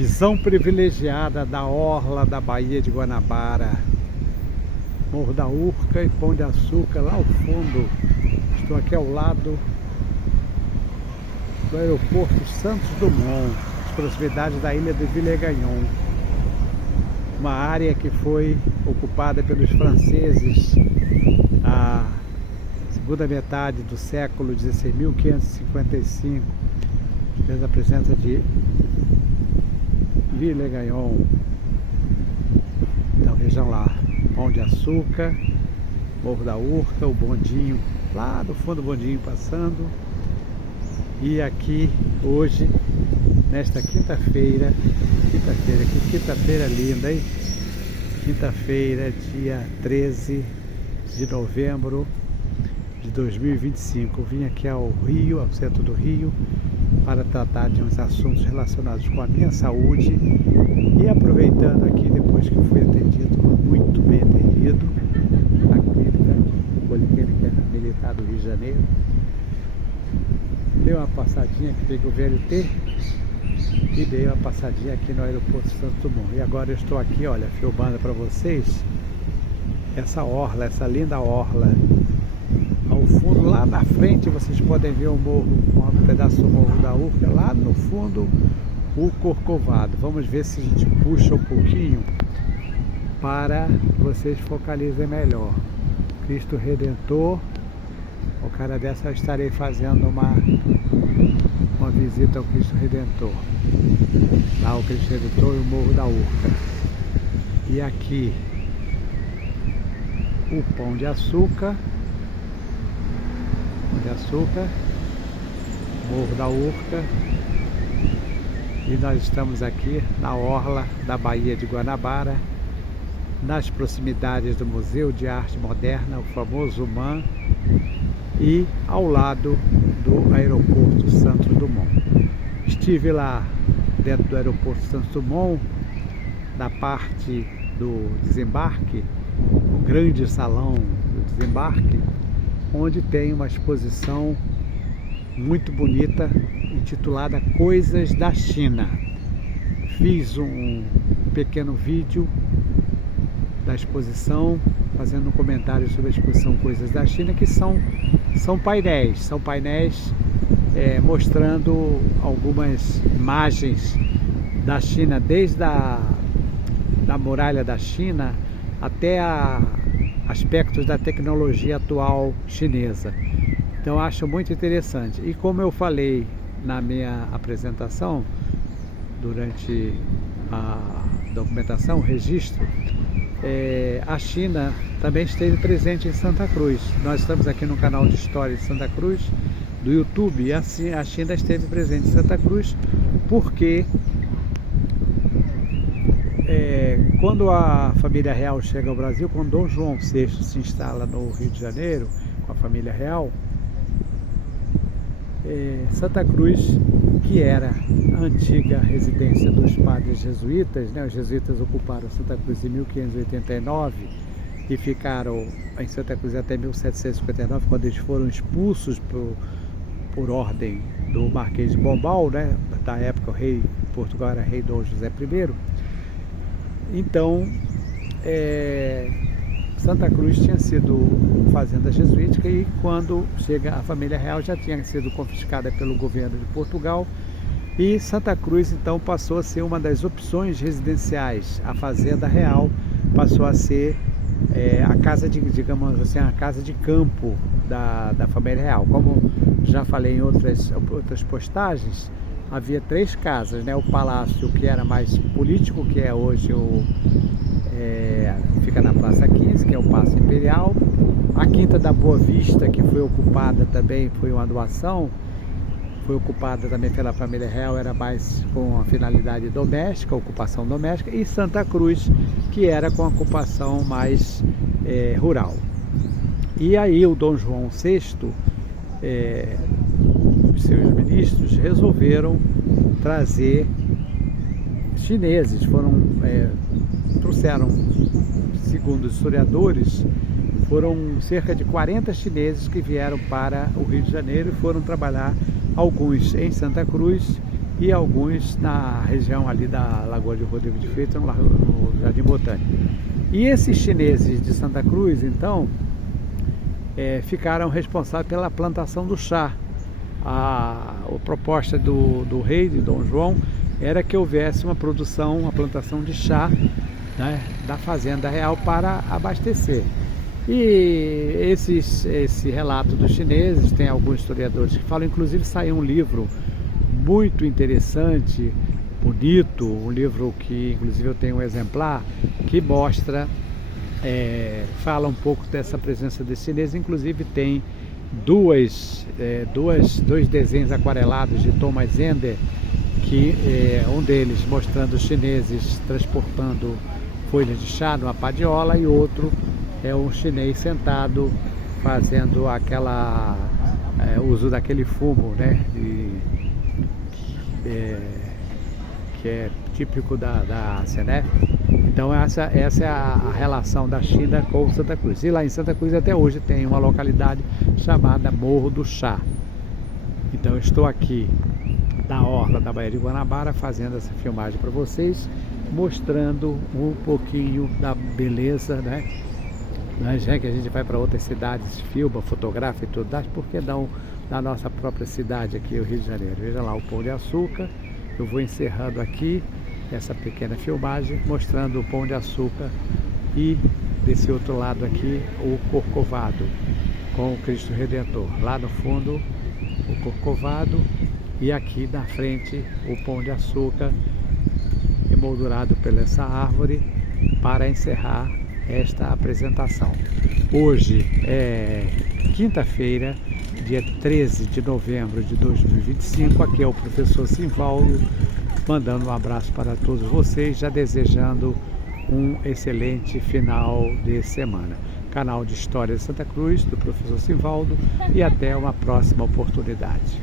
Visão privilegiada da orla da Baía de Guanabara, Morro da Urca e Pão de Açúcar, lá ao fundo. Estou aqui ao lado do aeroporto Santos Dumont, às proximidades da ilha de Villers-Gagnon, uma área que foi ocupada pelos franceses na segunda metade do século XVI, 1555, desde a presença de Villers-Gagnon. Então vejam lá, Pão de Açúcar, Morro da Urca, o bondinho, lá no fundo o bondinho passando. E aqui hoje, nesta quinta-feira, que quinta-feira linda, hein? Quinta-feira, dia 13 de novembro de 2025. Vim aqui ao Rio, ao centro do Rio, para tratar de uns assuntos relacionados com a minha saúde e aproveitando aqui, depois que fui atendido, muito bem atendido, na clínica Policlínica Militar do Rio de Janeiro. Dei uma passadinha aqui, peguei o VLT e dei uma passadinha aqui no aeroporto Santos Dumont. E agora eu estou aqui, olha, filmando para vocês essa orla, essa linda orla. Ao fundo, lá na frente, vocês podem ver o morro, um pedaço do Morro da Urca, lá no fundo o Corcovado. Vamos ver se a gente puxa um pouquinho para vocês focalizem melhor. Cristo Redentor. O cara dessa eu estarei fazendo uma visita ao Cristo Redentor. Lá o Cristo Redentor e o Morro da Urca. E aqui o Pão de Açúcar. Morro da Urca, e nós estamos aqui na orla da Baía de Guanabara, nas proximidades do Museu de Arte Moderna, o famoso MAM, e ao lado do aeroporto Santos Dumont. Estive lá dentro do aeroporto Santos Dumont, na parte do desembarque, o grande salão do desembarque, onde tem uma exposição muito bonita intitulada Coisas da China. Fiz um pequeno vídeo da exposição, fazendo um comentário sobre a exposição Coisas da China, que são painéis mostrando algumas imagens da China, desde da muralha da China até aspectos da tecnologia atual chinesa. Então acho muito interessante. E como eu falei na minha apresentação, durante a documentação, o registro, a China também esteve presente em Santa Cruz. Nós estamos aqui no canal de História de Santa Cruz, do YouTube, e assim a China esteve presente em Santa Cruz, porque quando a família real chega ao Brasil, quando Dom João VI se instala no Rio de Janeiro com a família real, Santa Cruz, que era a antiga residência dos padres jesuítas, né? Os jesuítas ocuparam Santa Cruz em 1589 e ficaram em Santa Cruz até 1759, quando eles foram expulsos por ordem do Marquês de Pombal, né? Da época o rei de Portugal era rei Dom José I. Então, Santa Cruz tinha sido fazenda jesuítica, e quando chega a família real já tinha sido confiscada pelo governo de Portugal, e Santa Cruz então passou a ser uma das opções residenciais. A fazenda real passou a ser a casa de, digamos assim, a casa de campo da família real. Como já falei em outras postagens, havia três casas, né? O palácio, que era mais político, que é hoje fica na Praça 15, que é o Paço Imperial. A Quinta da Boa Vista, que foi ocupada também, foi uma doação, foi ocupada também pela família real, era mais com a finalidade doméstica, ocupação doméstica. E Santa Cruz, que era com a ocupação mais rural. E aí o Dom João VI, os seus ministros resolveram trazer chineses, trouxeram, segundo os historiadores, foram cerca de 40 chineses que vieram para o Rio de Janeiro e foram trabalhar, alguns em Santa Cruz e alguns na região ali da Lagoa de Rodrigo de Freitas, no Jardim Botânico. E esses chineses de Santa Cruz, então, ficaram responsáveis pela plantação do chá. A proposta do rei, de Dom João, era que houvesse uma plantação de chá, né, da fazenda real para abastecer. E esse relato dos chineses, tem alguns historiadores que falam, inclusive saiu um livro muito interessante, bonito, um livro que inclusive eu tenho um exemplar, que mostra, fala um pouco dessa presença dos chineses, inclusive tem dois desenhos aquarelados de Thomas Ender, que um deles mostrando os chineses transportando folhas de chá numa padiola, e outro é um chinês sentado fazendo uso daquele fumo, né, que é típico da Senef. Então essa é a relação da China com Santa Cruz. E lá em Santa Cruz até hoje tem uma localidade chamada Morro do Chá. Então eu estou aqui na orla da Baía de Guanabara fazendo essa filmagem para vocês, mostrando um pouquinho da beleza, né? Já que a gente vai para outras cidades, filma, fotografa e tudo, por que não na nossa própria cidade aqui, o Rio de Janeiro? Veja lá o Pão de Açúcar. Eu vou encerrando aqui essa pequena filmagem, mostrando o Pão de Açúcar, e desse outro lado aqui o Corcovado com o Cristo Redentor. Lá no fundo o Corcovado, e aqui na frente o Pão de Açúcar emoldurado pela essa árvore, para encerrar esta apresentação. Hoje é quinta-feira, dia 13 de novembro de 2025. Aqui é o professor Simvaldo, mandando um abraço para todos vocês, já desejando um excelente final de semana. Canal de História de Santa Cruz, do professor Simvaldo, e até uma próxima oportunidade.